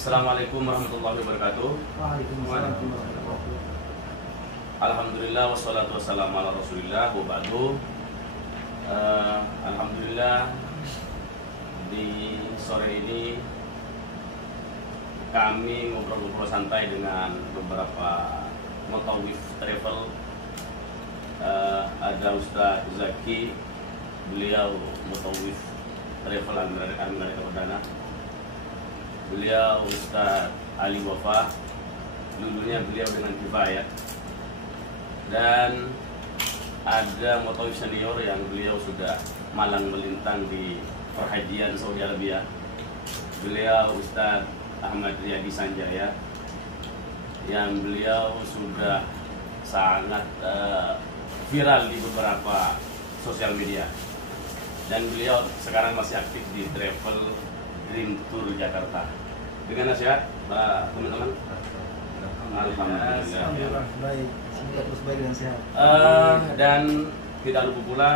Assalamualaikum warahmatullahi wabarakatuh. Waalaikumsalam warahmatullahi wabarakatuh. Alhamdulillah wassalatu wassalamu ala Rasulillah wa ba'du. Alhamdulillah di sore ini kami ngobrol-ngobrol santai dengan beberapa mutawif travel. Ada Ustaz Zaki, beliau mutawif travel Amerika Perdana. Beliau Ustaz Ali Wafa, dulunya beliau dengan kifayah. Dan ada mutawif senior yang beliau sudah malang melintang di perhajian Saudi Arabia. Beliau Ustaz Ahmad Riyadi Sanjaya, yang beliau sudah sangat viral di beberapa sosial media. Dan beliau sekarang masih aktif di Travel Dream Tour Jakarta. Dengan nasihat, teman-teman. Alhamdulillah baik, semoga terus baik dan sehat. Dan tidak lupa pula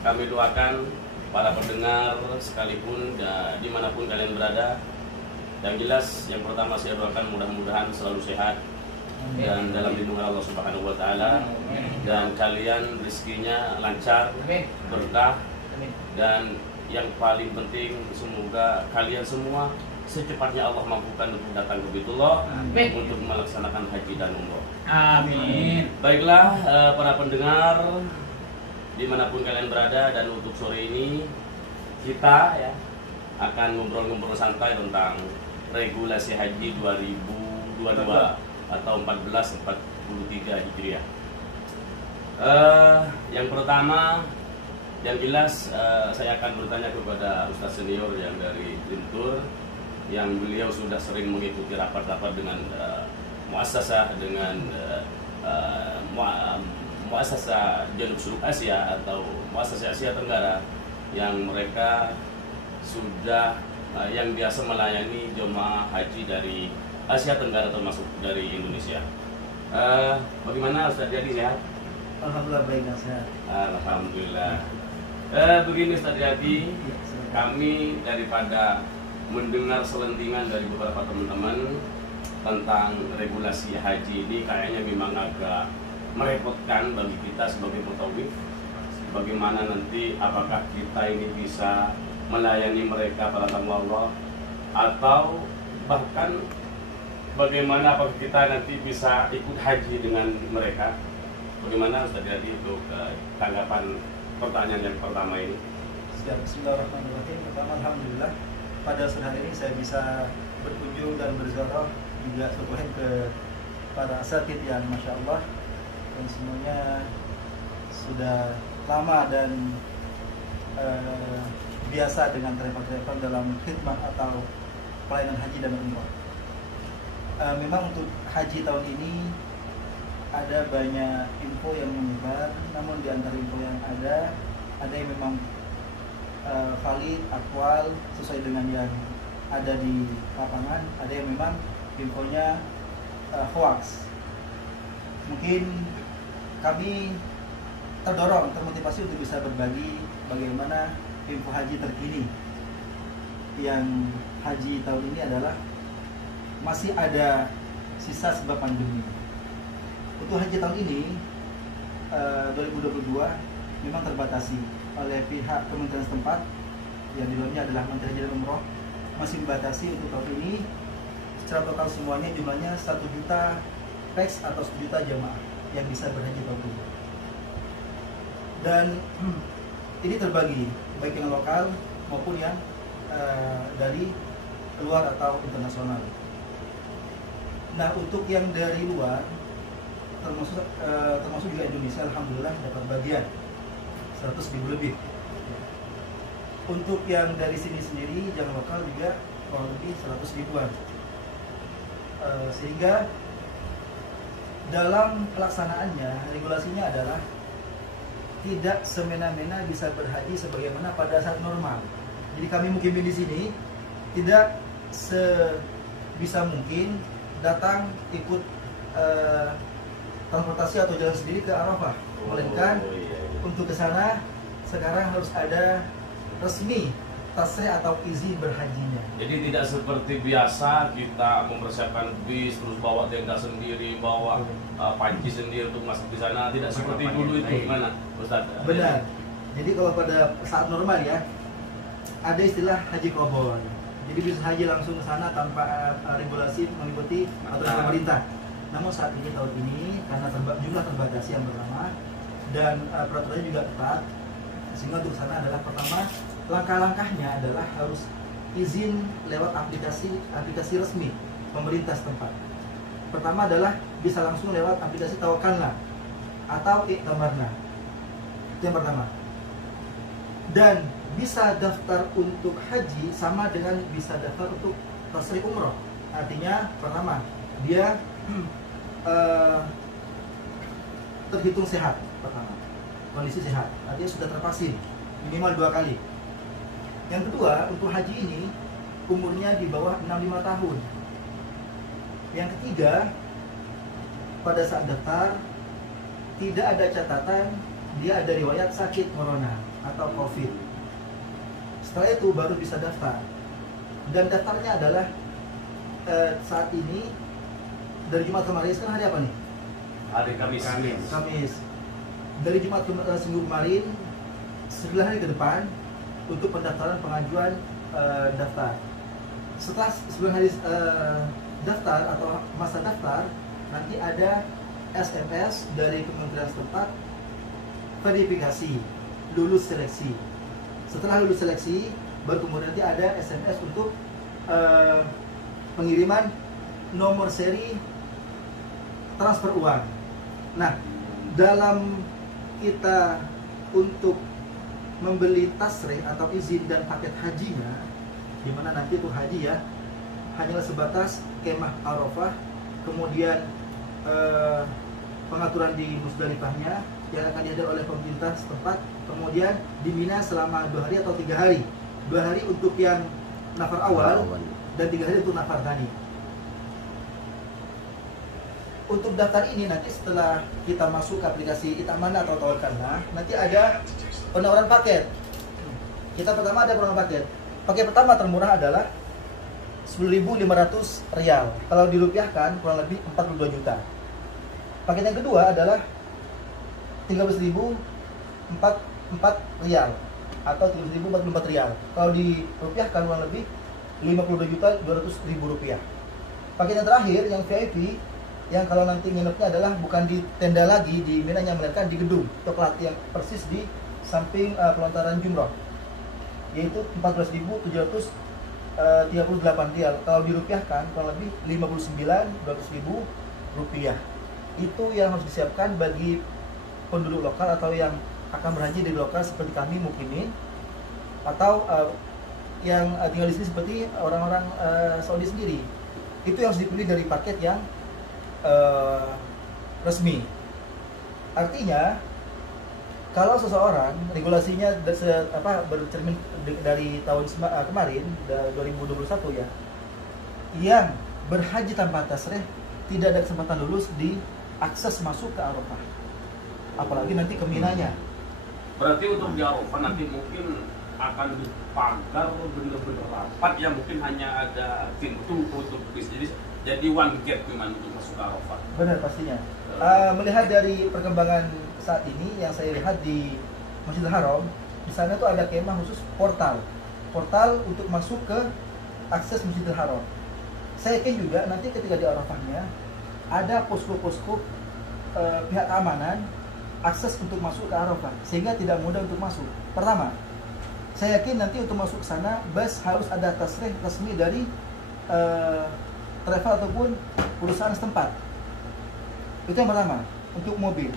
kami doakan para pendengar sekalipun dimanapun kalian berada. Yang jelas yang pertama saya doakan mudah-mudahan selalu sehat dan dalam lindungan Allah Subhanahu wa taala, dan kalian rezekinya lancar, berkah, dan yang paling penting semoga kalian semua secepatnya Allah mampukan untuk datang ke Baitullah untuk melaksanakan haji dan umroh. Amin. Baiklah para pendengar dimanapun kalian berada, dan untuk sore ini kita akan ngobrol-ngobrol santai tentang regulasi haji 2022 atau 1443 Hijriah. Yang pertama, yang jelas saya akan bertanya kepada Ustaz senior yang dari Dream Tour, yang beliau sudah sering mengikuti rapat-rapat dengan muassasah, dengan muassasah Janub Suluk Asia atau muassasah Asia Tenggara, yang mereka sudah yang biasa melayani jemaah haji dari Asia Tenggara termasuk dari Indonesia. Bagaimana Ustaz Jadi sehat? Alhamdulillah baik dan sehat. Alhamdulillah. Begini Ustaz Jadi, kami daripada mendengar selentingan dari beberapa teman-teman tentang regulasi haji ini, kayaknya memang agak merepotkan bagi kita sebagai mutawif. Bagaimana nanti, apakah kita ini bisa melayani mereka pada tamu Allah, atau bahkan bagaimana apakah kita nanti bisa ikut haji dengan mereka? Bagaimana Ustaz Jadi untuk tanggapan pertanyaan yang pertama ini? Bismillahirrahmanirrahim. Pertama, alhamdulillah pada sore hari ini saya bisa berkunjung dan berziarah juga sebuah ke para asatid yang masya Allah, dan semuanya sudah lama dan biasa dengan travel-travel dalam khidmat atau pelayanan haji dan umroh. Memang untuk haji tahun ini ada banyak info yang menyebar, namun di antara info yang ada yang memang valid, aktual, sesuai dengan yang ada di lapangan, ada yang memang infonya hoax. Mungkin kami termotivasi untuk bisa berbagi bagaimana info haji terkini. Yang haji tahun ini adalah masih ada sisa sebab pandemi. Untuk haji tahun ini 2022 memang terbatasi oleh pihak kementerian setempat, yang di dalamnya adalah Menteri Haji dan Umroh, masih membatasi untuk tahun ini secara total semuanya jumlahnya 1 juta peks atau 1 juta jamaah yang bisa berhaji tahun ini. Dan ini terbagi baik yang lokal maupun yang dari luar atau internasional. Nah, untuk yang dari luar termasuk juga Indonesia, alhamdulillah dapat bagian 100.000 lebih. Untuk yang dari sini sendiri, yang lokal juga kurang lebih 100 ribuan. Sehingga dalam pelaksanaannya, regulasinya adalah tidak semena-mena bisa berhaji sebagaimana pada saat normal. Jadi kami mukimin di sini tidak sebisa mungkin datang ikut transportasi atau jalan sendiri ke Arafah, melainkan untuk ke sana sekarang harus ada resmi tasrih atau izin berhajinya. Jadi tidak seperti biasa kita mempersiapkan bis, terus bawa tenda sendiri, bawa panci sendiri untuk masuk di sana. Tidak seperti dulu itu, gimana Ustaz? Benar. Jadi kalau pada saat normal ya, ada istilah haji koboi. Jadi bisa haji langsung ke sana tanpa regulasi mengikuti aturan pemerintah. Namun saat ini tahun ini karena jumlah terbatasi yang pertama dan peraturannya juga ketat, sehingga untuk sana adalah pertama langkah-langkahnya adalah harus izin lewat aplikasi resmi pemerintah setempat. Pertama adalah bisa langsung lewat aplikasi Tawakalna atau Iktamarna. Itu yang pertama. Dan bisa daftar untuk haji sama dengan bisa daftar untuk tasrih umroh. Artinya pertama dia terhitung sehat pertama, kondisi sehat, artinya sudah tervaksin minimal 2 kali. Yang kedua, untuk haji ini umurnya di bawah 65 tahun. Yang ketiga, pada saat daftar tidak ada catatan dia ada riwayat sakit corona atau COVID. Setelah itu baru bisa daftar. Dan daftarnya adalah saat ini dari Jumat kemarin, sekarang hari apa nih? Hari Kamis. Dari Jumat seminggu kemarin 9 hari ke depan untuk pendaftaran pengajuan daftar. Setelah 9 hari daftar atau masa daftar, nanti ada SMS dari kementerian setempat verifikasi lulus seleksi. Setelah lulus seleksi, baru kemudian nanti ada SMS untuk pengiriman nomor seri transfer uang. Nah, dalam kita untuk membeli tasrih atau izin dan paket hajinya, di mana nanti itu haji ya, hanyalah sebatas kemah Arafah, kemudian pengaturan di Musdalifahnya yang akan dihadir oleh pemerintah setempat, kemudian di Mina selama 2 hari atau 3 hari. 2 hari untuk yang nafar awal dan 3 hari untuk nafar tani. Untuk daftar ini nanti setelah kita masuk ke aplikasi Iktamarna atau Tawakalna, nanti ada penawaran paket. Kita pertama ada penawaran paket. Paket pertama termurah adalah 10.500 rial. Kalau dirupiahkan kurang lebih 42 juta. Paket yang kedua adalah 13.004 rial atau 13.044 rial. Kalau dirupiahkan kurang lebih 52.200.000 rupiah. Paket yang terakhir yang VIP, yang kalau nanti nginepnya adalah bukan di tenda lagi di Mina, melainkan di gedung coklat yang persis di samping pelontaran jumroh, yaitu 14.738 rial. Kalau dirupiahkan kurang lebih 59.200.000 rupiah. Itu yang harus disiapkan bagi penduduk lokal atau yang akan berhaji dari lokal seperti kami mukimin, atau yang tinggal di sini seperti orang-orang Saudi sendiri. Itu yang harus dipilih dari paket yang resmi. Artinya kalau seseorang, regulasinya bercermin dari tahun kemarin 2021 ya, yang berhaji tanpa tasrih tidak ada kesempatan lulus di akses masuk ke Arafah, apalagi nanti ke Minanya. Berarti untuk di Arafah nanti mungkin akan dipagar bener-bener rapat ya, mungkin hanya ada pintu untuk bis, jadi one gate memang untuk masuk ke Arafah. Benar pastinya. Melihat dari perkembangan saat ini yang saya lihat di Masjidil Haram, di sana tuh ada kemah khusus portal untuk masuk ke akses Masjidil Haram. Saya yakin juga nanti ketika di Arafahnya ada posko-posko pihak keamanan akses untuk masuk ke Arafah, sehingga tidak mudah untuk masuk. Pertama, saya yakin nanti untuk masuk ke sana bus harus ada tasrih resmi dari travel ataupun perusahaan setempat. Itu yang pertama, untuk mobil.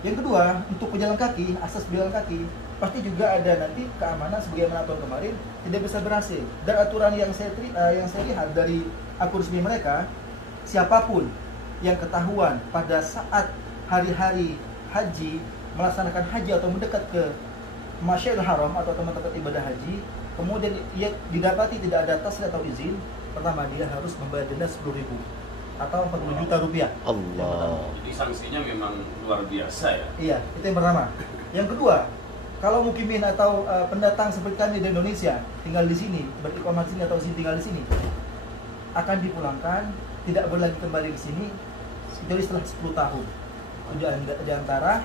Yang kedua, untuk pejalan kaki, akses pejalan kaki, pasti juga ada nanti keamanan sebagaimana tahun kemarin tidak bisa berhasil. Dan aturan yang saya lihat dari akun resmi mereka, siapapun yang ketahuan pada saat hari-hari haji, melaksanakan haji atau mendekat ke Masjidil Haram atau tempat-tempat ibadah haji, kemudian ia didapati tidak ada tasrih atau izin, pertama dia harus membayar denda 10.000 atau 40 juta rupiah. Allah. Jadi sanksinya memang luar biasa ya. Iya, itu yang pertama. Yang kedua, Kalau mukimin atau pendatang seperti kami di Indonesia tinggal di sini, beriqamah di sini atau tinggal di sini, akan dipulangkan, tidak boleh lagi kembali ke sini kecuali setelah 10 tahun. Itu di antara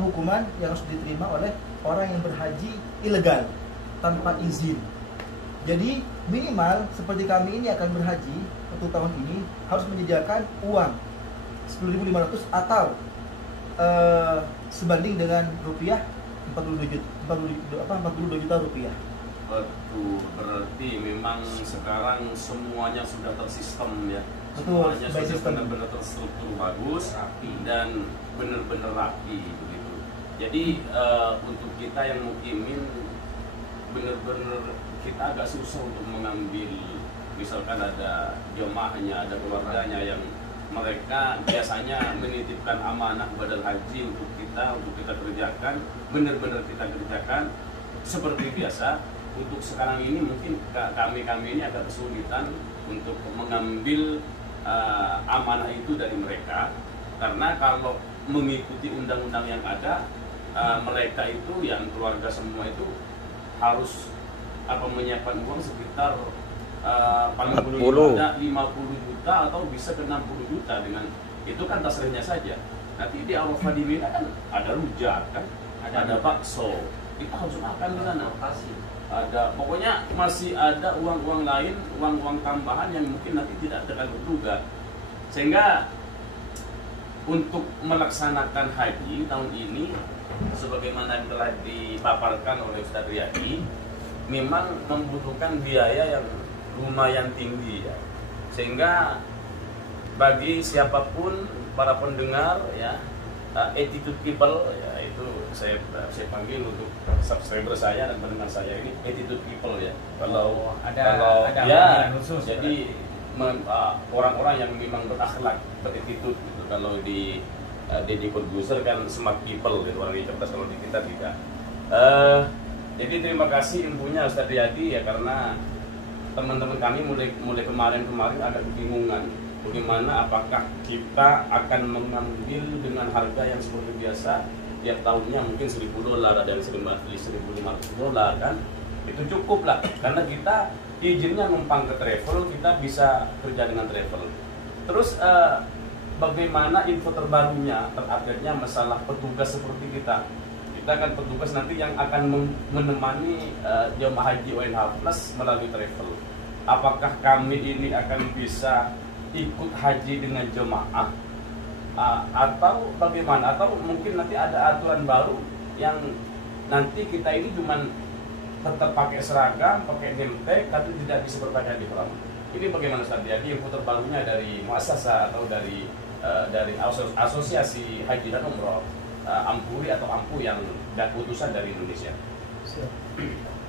hukuman yang harus diterima oleh orang yang berhaji ilegal tanpa izin. Jadi minimal seperti kami ini akan berhaji untuk tahun ini harus menyediakan uang 10.500 atau sebanding dengan rupiah 42 juta rupiah. Betul, berarti memang sekarang semuanya sudah tersistem ya. Betul, semuanya sudah benar-benar terstruktur bagus, rapi dan benar-benar rapi begitu. Jadi untuk kita yang mukimin benar-benar kita agak susah untuk mengambil, misalkan ada jemaahnya, ada keluarganya yang mereka biasanya menitipkan amanah badal haji untuk kita kerjakan, benar-benar kita kerjakan seperti biasa. Untuk sekarang ini mungkin kami ini agak kesulitan untuk mengambil amanah itu dari mereka, karena kalau mengikuti undang-undang yang ada, mereka itu yang keluarga semua itu harus menyiapkan uang sekitar paling belum ada 50 juta atau bisa ke 60 juta. Dengan itu kan tasrihnya saja. Nanti di Arafah di Mina kan ada rujak kan, ada bakso, kita harus makan di sana. Ada, pokoknya masih ada uang-uang lain, uang-uang tambahan yang mungkin nanti tidak akan terduga. Sehingga untuk melaksanakan haji tahun ini, sebagaimana yang telah dipaparkan oleh Ustaz Riyadi, memang membutuhkan biaya yang lumayan tinggi ya. Sehingga bagi siapapun para pendengar ya, attitude people ya, itu saya panggil untuk subscriber saya dan pendengar saya ini attitude people ya. Kalau ya khusus, jadi orang-orang yang memang berakhlak, berattitude gitu. Kalau di Deddy Corbuzier kan smart people gitu, orang yang cerdas. Kalau di kita tidak. Jadi terima kasih infonya Ustaz Riyadi ya, karena teman-teman kami mulai kemarin agak kebingungan bagaimana apakah kita akan mengambil dengan harga yang seperti biasa tiap tahunnya, mungkin $1.000 ada yang $1.500 kan, itu cukup lah karena kita izinnya numpang ke travel, kita bisa kerja dengan travel. Terus bagaimana info terbarunya, terupdate-nya masalah petugas seperti kita kan petugas nanti yang akan menemani jemaah haji ONH Plus melalui travel. Apakah kami ini akan bisa ikut haji dengan jemaah atau bagaimana? Atau mungkin nanti ada aturan baru yang nanti kita ini cuma tetap pakai seragam, pakai name tag, tapi tidak bisa berpakaian di ihram. Ini bagaimana Ustaz? Jadi info terbarunya dari muassasah atau dari asosiasi haji dan umroh Ampuri atau Ampu yang utusan dari Indonesia.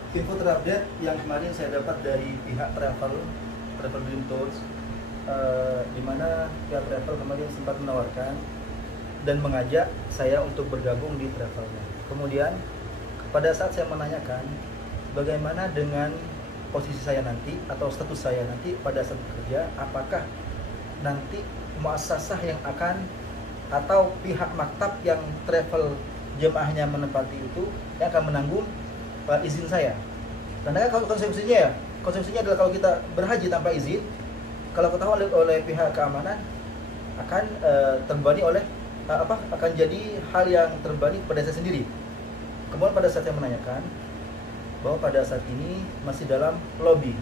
Info terupdate yang kemarin saya dapat dari pihak Travel Dream Tours, di mana pihak travel kemarin sempat menawarkan dan mengajak saya untuk bergabung di travelnya. Kemudian pada saat saya menanyakan bagaimana dengan posisi saya nanti atau status saya nanti pada saat bekerja, apakah nanti muassasah yang akan atau pihak maktab yang travel jemaahnya menempati itu yang akan menanggung izin saya. Karena kalau konsepsinya adalah kalau kita berhaji tanpa izin, kalau ketahuan oleh pihak keamanan akan terbebani oleh akan jadi hal yang terbebani pada saya sendiri. Kemudian pada saat saya menanyakan bahwa pada saat ini masih dalam lobby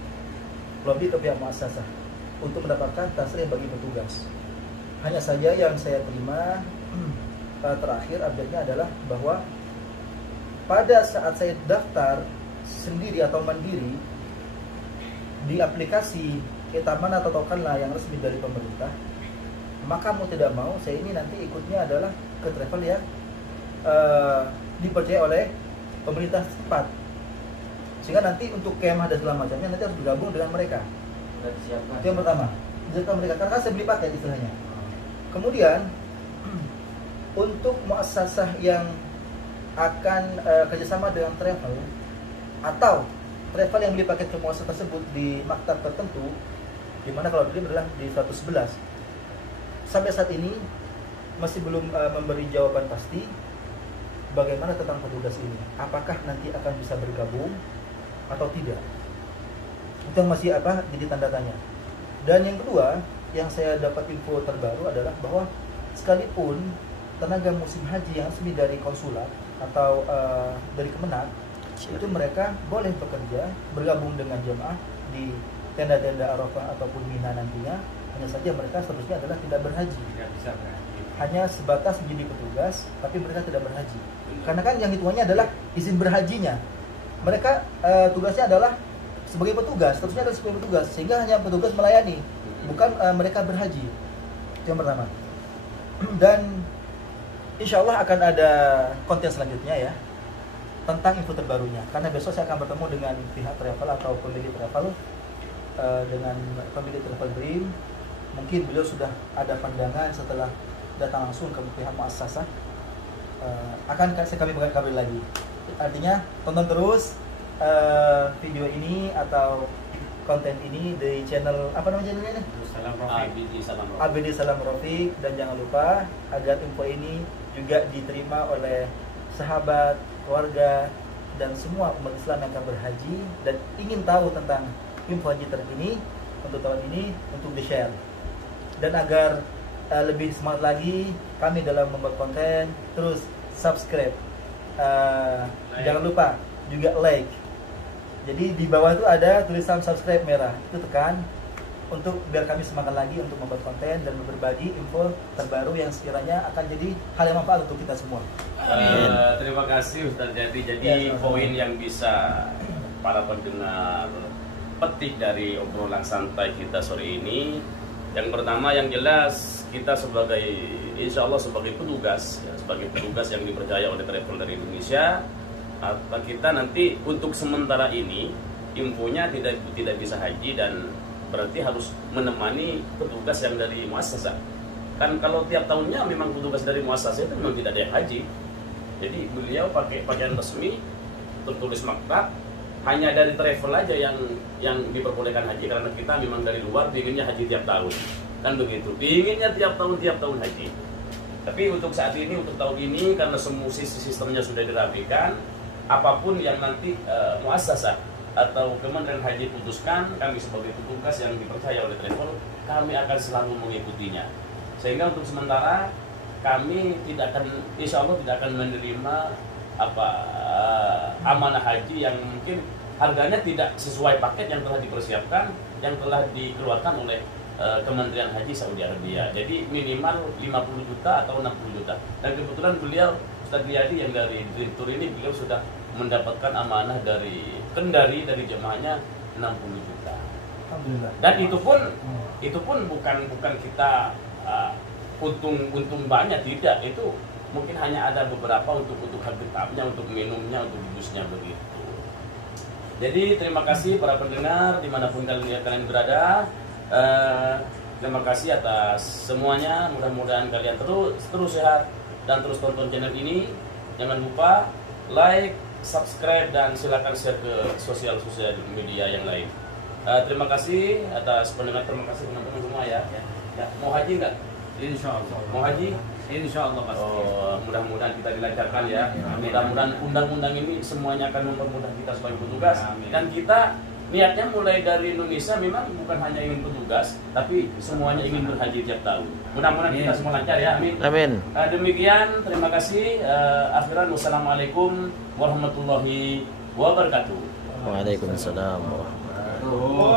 ke pihak muassasah untuk mendapatkan tasrih bagi petugas. Hanya saja yang saya terima terakhir update-nya adalah bahwa pada saat saya daftar sendiri atau mandiri di aplikasi Etaman atau Tokanlah yang resmi dari pemerintah, maka mau tidak mau saya ini nanti ikutnya adalah ke travel yang dipercaya oleh pemerintah setempat, sehingga nanti untuk kemah dan segala macamnya nanti harus bergabung dengan mereka. Itu yang pertama, jadi mereka karena saya beli paket istilahnya. Kemudian untuk muassasah yang akan kerjasama dengan travel atau travel yang beli paket ke muassasah tersebut di maktab tertentu, di mana kalau Dream adalah di 111, sampai saat ini masih belum memberi jawaban pasti bagaimana tentang petugas ini, apakah nanti akan bisa bergabung atau tidak. Itu yang masih jadi tanda tanya. Dan yang kedua, yang saya dapat info terbaru adalah bahwa sekalipun tenaga musim haji yang resmi dari konsulat atau dari Kemenag, itu mereka boleh bekerja bergabung dengan jemaah di tenda-tenda Arafah ataupun Mina nantinya. Hanya saja mereka seharusnya adalah tidak berhaji. Tidak bisa berhaji. Hanya sebatas menjadi petugas, tapi mereka tidak berhaji. Karena kan yang hitungannya adalah izin berhajinya. Mereka tugasnya adalah sebagai petugas, statusnya adalah sebagai petugas, sehingga hanya petugas melayani, bukan mereka berhaji. Itu yang pertama. Dan insya Allah akan ada konten selanjutnya ya tentang info terbarunya. Karena besok saya akan bertemu dengan pihak travel atau pemilik travel, dengan pemilik travel Dream. Mungkin beliau sudah ada pandangan setelah datang langsung ke pihak muassasah. Akan kami berikan kabar lagi. Artinya tonton terus video ini atau konten ini di channel apa namanya channelnya? ABD Salam Rafiq. Dan jangan lupa agar info ini juga diterima oleh sahabat, keluarga, dan semua umat Islam yang akan berhaji dan ingin tahu tentang info haji terkini untuk tahun ini, untuk di-share. Dan agar lebih semangat lagi kami dalam membuat konten, terus subscribe, jangan lupa juga like. Jadi di bawah itu ada tulisan subscribe merah, itu tekan untuk biar kami semangat lagi untuk membuat konten dan berbagi info terbaru yang sekiranya akan jadi hal yang manfaat untuk kita semua. Terima kasih Ustaz Jadi. Jadi poin yang bisa para pendengar petik dari obrolan santai kita sore ini, yang pertama yang jelas kita sebagai insya Allah sebagai petugas ya, sebagai petugas yang dipercaya oleh travel dari Indonesia, kita nanti untuk sementara ini infonya tidak bisa haji dan berarti harus menemani petugas yang dari muassasah. Kan kalau tiap tahunnya memang petugas dari muassasah itu memang tidak ada yang haji. Jadi beliau pakai pakaian resmi tertulis maktab, hanya dari travel aja yang diperbolehkan haji, karena kita memang dari luar pinginnya haji tiap tahun. Kan begitu, pinginnya tiap tahun haji. Tapi untuk saat ini, untuk tahun ini, karena semua sistemnya sudah dirapikan, apapun yang nanti muassasah atau Kementerian Haji putuskan, kami sebagai petugas yang dipercaya oleh travel, kami akan selalu mengikutinya. Sehingga untuk sementara kami tidak akan, insya Allah tidak akan menerima amanah haji yang mungkin harganya tidak sesuai paket yang telah dipersiapkan, yang telah dikeluarkan oleh Kementerian Haji Saudi Arabia. Jadi minimal 50 juta atau 60 juta. Dan kebetulan beliau Ustaz Riyadi yang dari Dream Tour ini, beliau sudah mendapatkan amanah dari Kendari, dari jemaahnya 60 juta. Alhamdulillah. Dan itu pun bukan kita untung banyak, tidak. Itu mungkin hanya ada beberapa untuk habitatnya, untuk minumnya, untuk dusnya begitu. Jadi terima kasih para pendengar dimanapun kalian berada. Terima kasih atas semuanya. Mudah-mudahan kalian terus sehat dan terus tonton channel ini. Jangan lupa like, subscribe, dan silakan share ke sosial media yang lain. Terima kasih atas pendengar, terima kasih teman-teman semua ya. Mau haji nggak? Insya Allah. Mau haji? Insya Allah pasti. Mudah-mudahan kita dilancarkan ya. Mudah-mudahan undang-undang ini semuanya akan mempermudah kita sebagai petugas. Dan kita niatnya mulai dari Indonesia memang bukan hanya ingin petugas, tapi semuanya ingin berhaji tiap tahun. Mudah-mudahan kita semua lancar ya, amin. Amin. Demikian, terima kasih. Akhiran, wassalamualaikum warahmatullahi wabarakatuh. Waalaikumsalam warahmatullahi wabarakatuh.